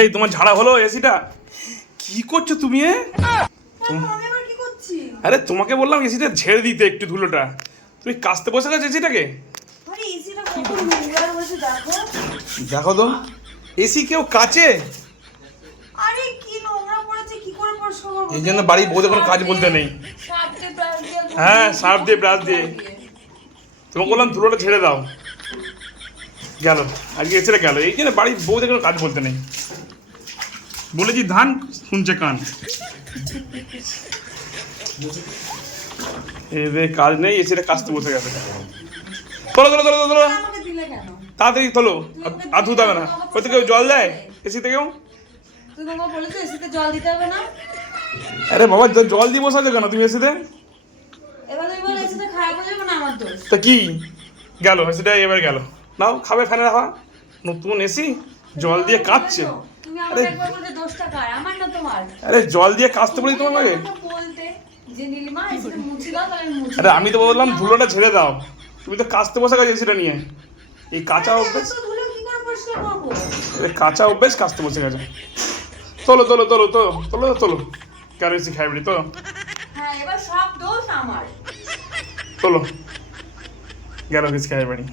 এই তোমার ঝাড়া হলো এসিটা? কি করছো তুমি? আরে তোমাকে বললাম এসিটা ঝেড়ে দিতে একটু ধুলোটা, তুমি কাচতে বসে গেছো এসিটাকে। দেখো তো এসি কেউ কাচে? এই জন্য বাড়ির বউদের কোনো কাজ বলতে নেই। হ্যাঁ সার্ফ দিয়ে ব্রাশ দিয়ে তোমাকে বললাম ধুলোটা ঝেড়ে দাও, গেল আজকে এসে গেল। এই জন্য বাড়ির বউদের কোনো কাজ বলতে নেই। বলেছি ধান শুনছে কান, এদের কাজ নেই, এসিটা কাচতে বসে গেছে। তোলো তোলো তোলো তোলো তাড়াতাড়ি তোলো, আর ধুতে হবে না। ওই তো কেউ জল দেয় এসি থেকেও? আরে বাবা জল দিয়ে বসাছো কেন তুমি এসিতে? তা কি গেল এসিটা, এবার গেল। নাও খাবে ফ্যানের হাওয়া, নতুন এসি জল দিয়ে কাঁদছে। আরে জল দিয়ে কাচতে বলি তোমার লাগে? আরে আমি তো বললাম ধুলোটা ঝেড়ে দাও, তুমি তো কাচতে বসে গেছো এসিটা নিয়ে। এই কাঁচা অভ্যেস, কাঁচা অভ্যেস কাচতে বসে গেছে। তোলো তোলো তোলো তোলো তোলো তোলো, কেন এসি খাইবি তো? তোলো, গেল এসি খাইবানি।